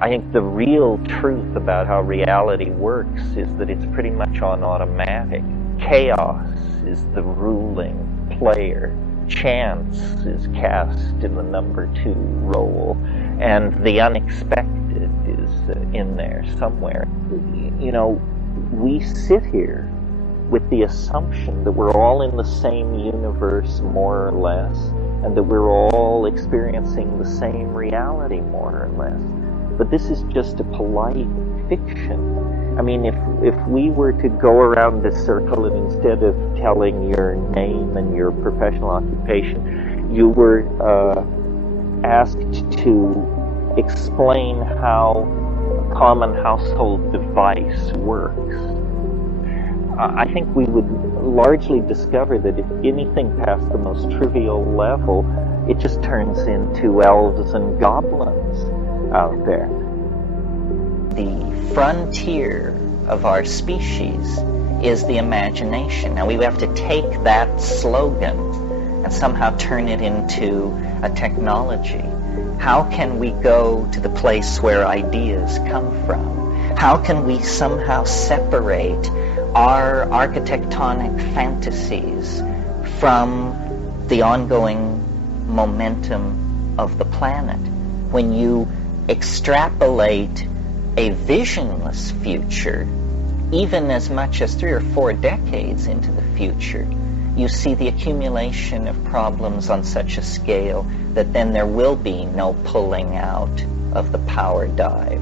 I think the real truth about how reality works is that it's pretty much on automatic. Chaos is the ruling player. Chance is cast in the number 2 role, and the unexpected is in there somewhere. You know, we sit here with the assumption that we're all in the same universe, more or less, and that we're all experiencing the same reality, more or less. But this is just a polite fiction. I mean, if we were to go around this circle and instead of telling your name and your professional occupation, you were asked to explain how a common household device works, I think we would largely discover that if anything past the most trivial level, it just turns into elves and goblins out there. The frontier of our species is the imagination. Now we have to take that slogan and somehow turn it into a technology. How can we go to the place where ideas come from? How can we somehow separate our architectonic fantasies from the ongoing momentum of the planet? When you extrapolate a visionless future, even as much as 3 or 4 decades into the future, you see the accumulation of problems on such a scale that then there will be no pulling out of the power dive.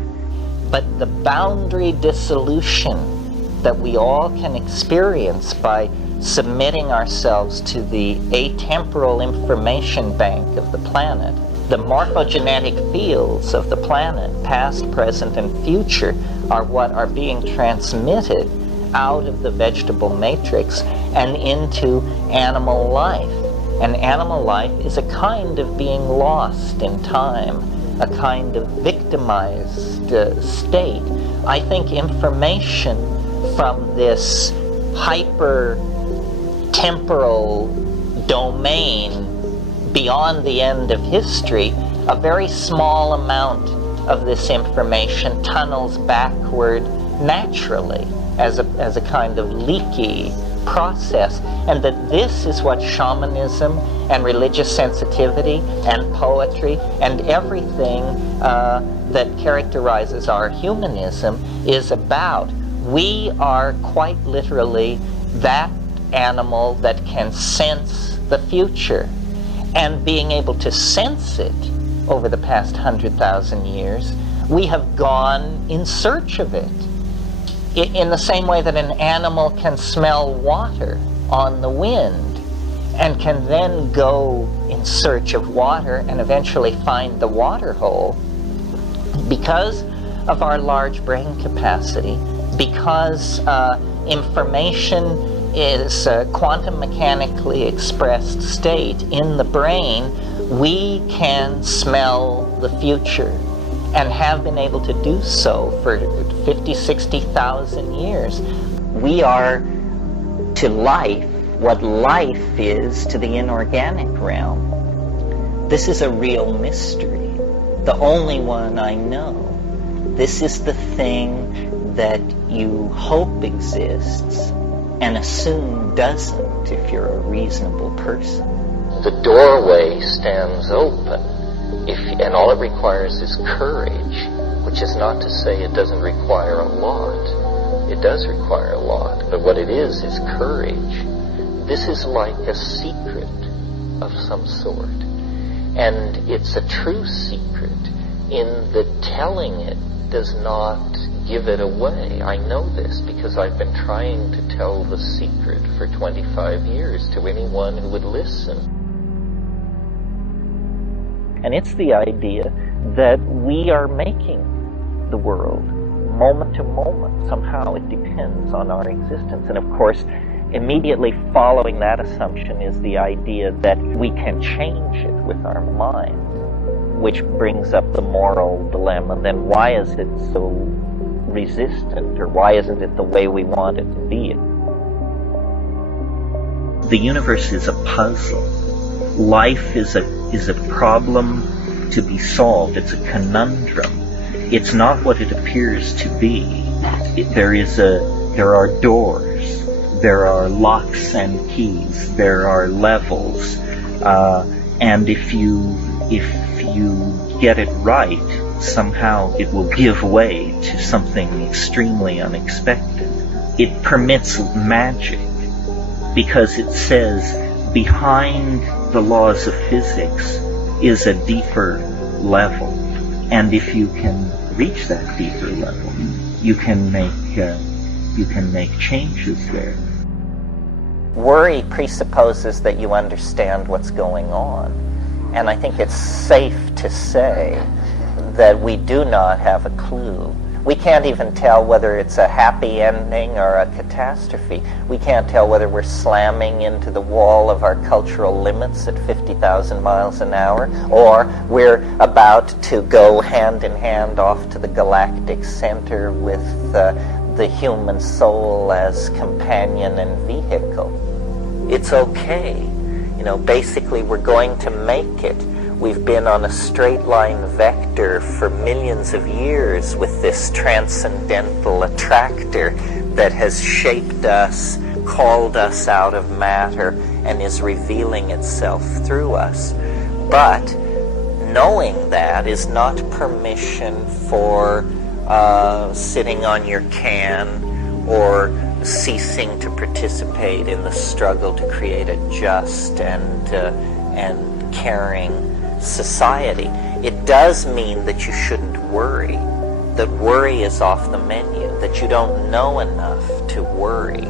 But the boundary dissolution that we all can experience by submitting ourselves to the atemporal information bank of the planet, the morphogenetic fields of the planet, past, present, and future, are what are being transmitted out of the vegetable matrix and into animal life. And animal life is a kind of being lost in time, a kind of victimized state. I think information from this hyper-temporal domain beyond the end of history, a very small amount of this information tunnels backward naturally as a kind of leaky process, and that this is what shamanism and religious sensitivity and poetry and everything that characterizes our humanism is about. We are quite literally that animal that can sense the future. And being able to sense it over the past 100,000 years, we have gone in search of it. In the same way that an animal can smell water on the wind and can then go in search of water and eventually find the water hole, because of our large brain capacity, because information is a quantum mechanically expressed state in the brain, we can smell the future and have been able to do so for 50, 60,000 years. We are to life what life is to the inorganic realm. This is a real mystery, the only one I know. This is the thing that you hope exists and assume doesn't if you're a reasonable person. The doorway stands open, and all it requires is courage, which is not to say it doesn't require a lot. It does require a lot, but what it is courage. This is like a secret of some sort, and it's a true secret in that telling it does not give it away. I know this because I've been trying to tell the secret for 25 years to anyone who would listen. And it's the idea that we are making the world moment to moment. Somehow it depends on our existence. And of course, immediately following that assumption is the idea that we can change it with our mind, which brings up the moral dilemma. Then why is it so resistant, or why isn't it the way we want it to be? The universe is a puzzle. Life is a problem to be solved. It's a conundrum. It's not what it appears to be. There are doors, there are locks and keys, there are levels, and if you get it right, somehow it will give way to something extremely unexpected. It permits magic because it says behind the laws of physics is a deeper level, and if you can reach that deeper level, you can make changes there. Worry presupposes that you understand what's going on, and I think it's safe to say that we do not have a clue. We can't even tell whether it's a happy ending or a catastrophe. We can't tell whether we're slamming into the wall of our cultural limits at 50,000 miles an hour, or we're about to go hand in hand off to the galactic center with the human soul as companion and vehicle. It's okay. Basically we're going to make it. We've been on a straight line vector for millions of years with this transcendental attractor that has shaped us, called us out of matter, and is revealing itself through us. But knowing that is not permission for sitting on your can or ceasing to participate in the struggle to create a just and caring society. It does mean that you shouldn't worry, that worry is off the menu, that you don't know enough to worry.